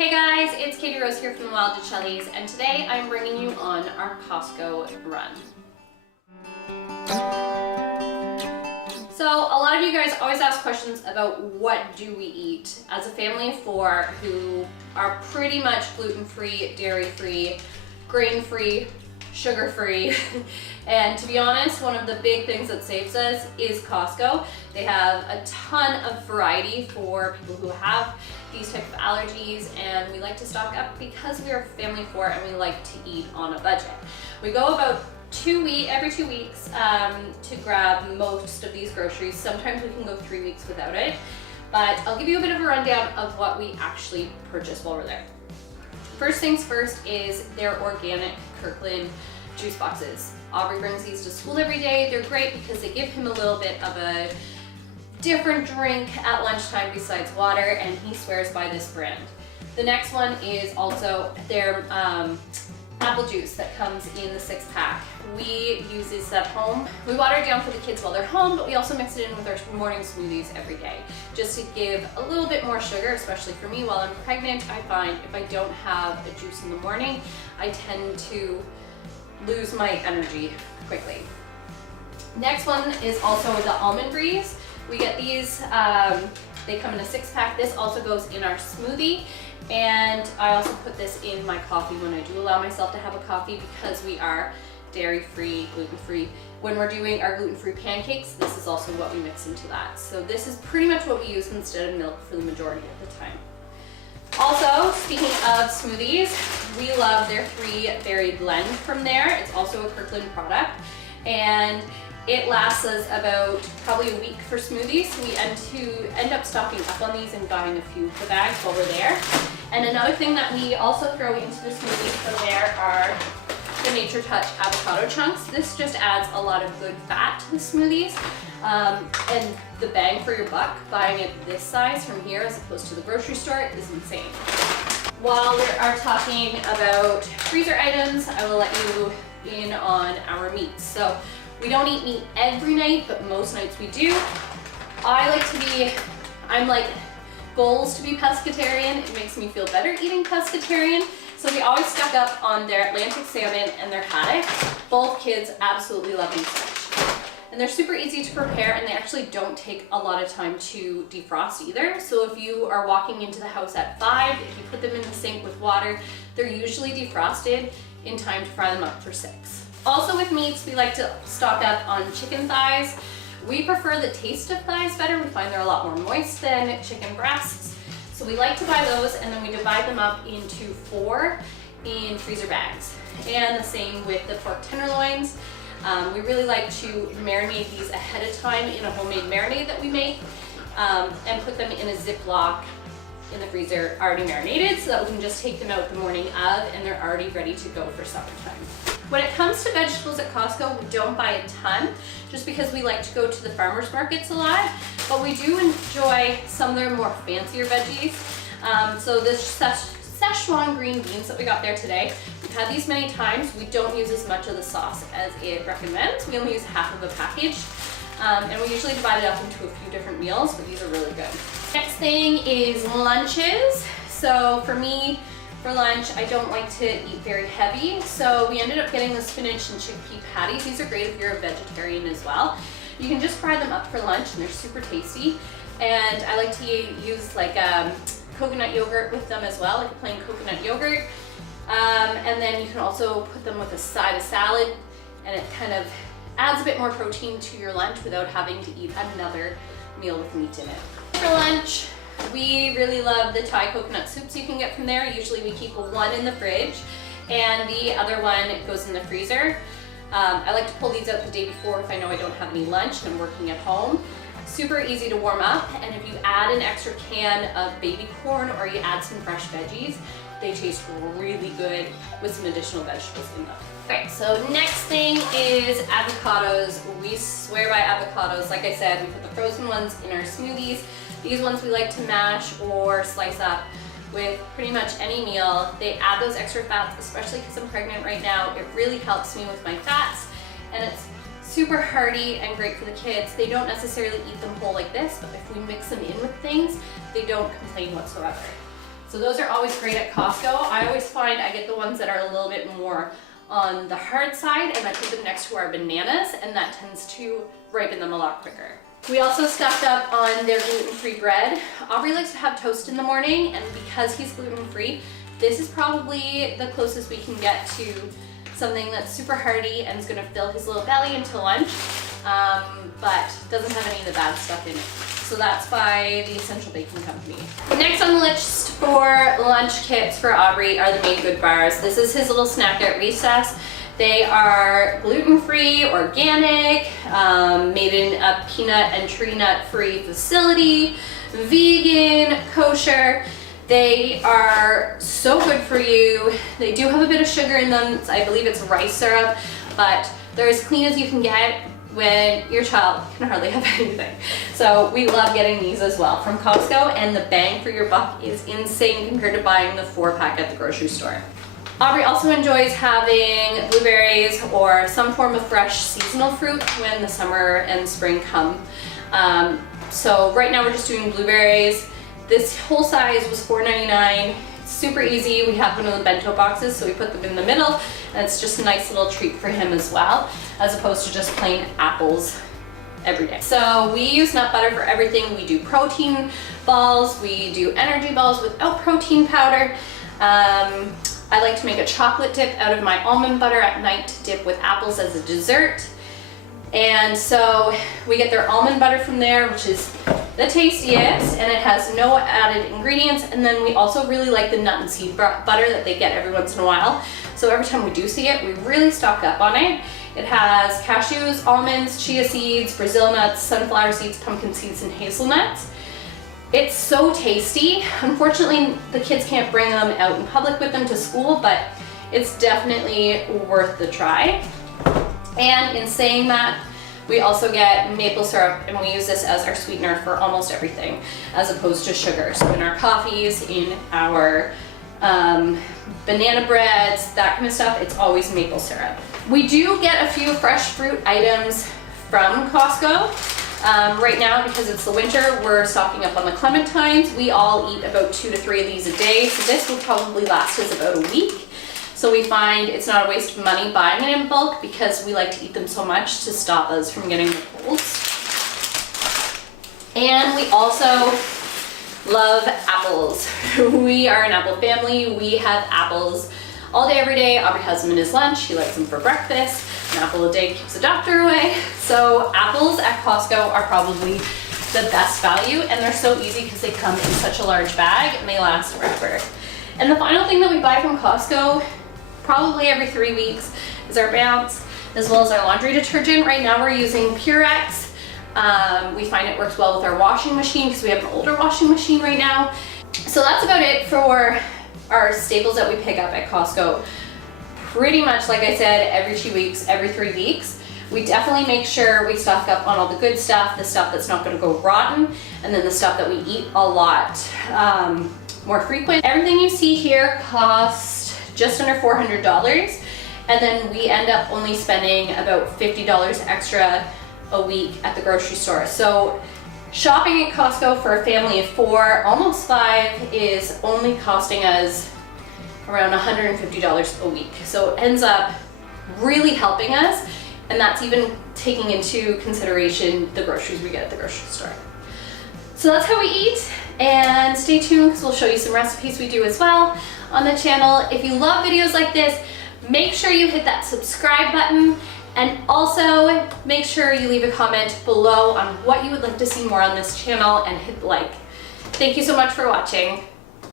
Hey guys, it's Katie Rose here from the Wild Decoelis, and today I'm bringing you on our Costco run. So a lot of you guys always ask questions about what do we eat as a family of four who are pretty much gluten-free, dairy-free, grain-free, sugar-free. And to be honest, one of the big things that saves us is Costco. They have a ton of variety for people who have these type of allergies, and we like to stock up because we are a family of four and we like to eat on a budget. We go about every 2 weeks to grab most of these groceries. Sometimes we can go 3 weeks without it, but I'll give you a bit of a rundown of what we actually purchase while we're there. First things first is their organic Kirkland juice boxes. Aubrey brings these to school every day. They're great because they give him a little bit of a different drink at lunchtime besides water, and he swears by this brand. The next one is also their apple juice that comes in the 6-pack. We use this at home. We water it down for the kids while they're home, but we also mix it in with our morning smoothies every day, just to give a little bit more sugar, especially for me while I'm pregnant. I find if I don't have a juice in the morning, I tend to lose my energy quickly. Next one is also the Almond Breeze. We get these, they come in a 6-pack. This also goes in our smoothie, and I also put this in my coffee when I do allow myself to have a coffee, because we are dairy-free, gluten-free. When we're doing our gluten-free pancakes, this is also what we mix into that. So this is pretty much what we use instead of milk for the majority of the time. Also, speaking of smoothies, we love their 3-berry blend from there. It's also a Kirkland product, and it lasts us about probably a week for smoothies. So we end up stocking up on these and buying a few of the bags while we're there. And another thing that we also throw into the smoothies from there are the Nature Touch avocado chunks. This just adds a lot of good fat to the smoothies, and the bang for your buck buying it this size from here as opposed to the grocery store is insane. While we are talking about freezer items, I will let you in on our meats. So we don't eat meat every night, but most nights we do. I'm like goals to be pescatarian. It makes me feel better eating pescatarian. So we always stock up on their Atlantic salmon and their haddock. Both kids absolutely love these fish. And they're super easy to prepare, and they actually don't take a lot of time to defrost either. So if you are walking into the house at 5, if you put them in the sink with water, they're usually defrosted in time to fry them up for 6. Also with meats, we like to stock up on chicken thighs. We prefer the taste of thighs better. We find they're a lot more moist than chicken breasts. So we like to buy those, and then we divide them up into 4 in freezer bags. And the same with the pork tenderloins. We really like to marinate these ahead of time in a homemade marinade that we make, and put them in a Ziploc in the freezer already marinated, so that we can just take them out the morning of and they're already ready to go for supper time. When it comes to vegetables at Costco, we don't buy a ton just because we like to go to the farmers markets a lot, but we do enjoy some of their more fancier veggies. So this Szechuan green beans that we got there today, we've had these many times. We don't use as much of the sauce as it recommends. We only use half of a package, and we usually divide it up into a few different meals, but these are really good. Next thing is lunches. So for me, for lunch, I don't like to eat very heavy, so we ended up getting the spinach and chickpea patties. These are great if you're a vegetarian as well. You can just fry them up for lunch, and they're super tasty. And I like to use like coconut yogurt with them as well, like a plain coconut yogurt. And then you can also put them with a side of salad, and it kind of adds a bit more protein to your lunch without having to eat another meal with meat in it. For lunch, we really love the Thai coconut soups you can get from there. Usually we keep one in the fridge and the other one goes in the freezer. I like to pull these out the day before if I know I don't have any lunch and I'm working at home. Super easy to warm up, and if you add an extra can of baby corn or you add some fresh veggies, they taste really good with some additional vegetables in them. Okay, so next thing is avocados. We swear by avocados. Like I said, we put the frozen ones in our smoothies. These ones we like to mash or slice up with pretty much any meal. They add those extra fats, especially because I'm pregnant right now. It really helps me with my fats, and it's super hearty and great for the kids. They don't necessarily eat them whole like this, but if we mix them in with things, they don't complain whatsoever. So those are always great at Costco. I always find I get the ones that are a little bit more on the hard side, and I put them next to our bananas, and that tends to ripen them a lot quicker. We also stocked up on their gluten-free bread. Aubrey likes to have toast in the morning, and because he's gluten-free, this is probably the closest we can get to something that's super hearty and is gonna fill his little belly until lunch, but doesn't have any of the bad stuff in it. So that's by the Essential Baking Company. Next on the list for lunch kits for Aubrey are the Made Good bars. This is his little snack at recess. They are gluten-free, organic, made in a peanut and tree nut-free facility, vegan, kosher. They are so good for you. They do have a bit of sugar in them. I believe it's rice syrup, but they're as clean as you can get when your child can hardly have anything. So we love getting these as well from Costco, and the bang for your buck is insane compared to buying the 4-pack at the grocery store. Aubrey also enjoys having blueberries or some form of fresh seasonal fruit when the summer and spring come. So right now we're just doing blueberries. This whole size was $4.99. Super easy. We have one of the bento boxes, so we put them in the middle, and it's just a nice little treat for him as well, as opposed to just plain apples every day. So we use nut butter for everything. We do protein balls, we do energy balls without protein powder. I like to make a chocolate dip out of my almond butter at night to dip with apples as a dessert. And so we get their almond butter from there, which is the tastiest, and it has no added ingredients. And then we also really like the nut and seed butter that they get every once in a while. So every time we do see it, we really stock up on it. It has cashews, almonds, chia seeds, Brazil nuts, sunflower seeds, pumpkin seeds, and hazelnuts. It's so tasty. Unfortunately, the kids can't bring them out in public with them to school, but it's definitely worth the try. And in saying that, we also get maple syrup, and we use this as our sweetener for almost everything, as opposed to sugar. So in our coffees, in our banana breads, that kind of stuff, it's always maple syrup. We do get a few fresh fruit items from Costco. Right now, because it's the winter, we're stocking up on the clementines. We all eat about 2 to 3 of these a day, so this will probably last us about a week. So we find it's not a waste of money buying it in bulk, because we like to eat them so much to stop us from getting the colds. And we also love apples. We are an apple family. We have apples all day, every day. Aubrey has them in his lunch. He likes them for breakfast. An apple a day keeps the doctor away. So apples at Costco are probably the best value, and they're so easy because they come in such a large bag and they last forever. And the final thing that we buy from Costco, probably every 3 weeks, is our Bounce, as well as our laundry detergent. Right now we're using Purex. We find it works well with our washing machine because we have an older washing machine right now. So that's about it for our staples that we pick up at Costco. Pretty much, like I said, every 2 weeks, every 3 weeks. We definitely make sure we stock up on all the good stuff, the stuff that's not going to go rotten, and then the stuff that we eat a lot more frequent. Everything you see here costs just under $400, and then we end up only spending about $50 extra a week at the grocery store. So shopping at Costco for a family of 4, almost 5, is only costing us around $150 a week. So it ends up really helping us, and that's even taking into consideration the groceries we get at the grocery store. So that's how we eat, and stay tuned because we'll show you some recipes we do as well on the channel. If you love videos like this, make sure you hit that subscribe button, and also make sure you leave a comment below on what you would like to see more on this channel, and hit like. Thank you so much for watching.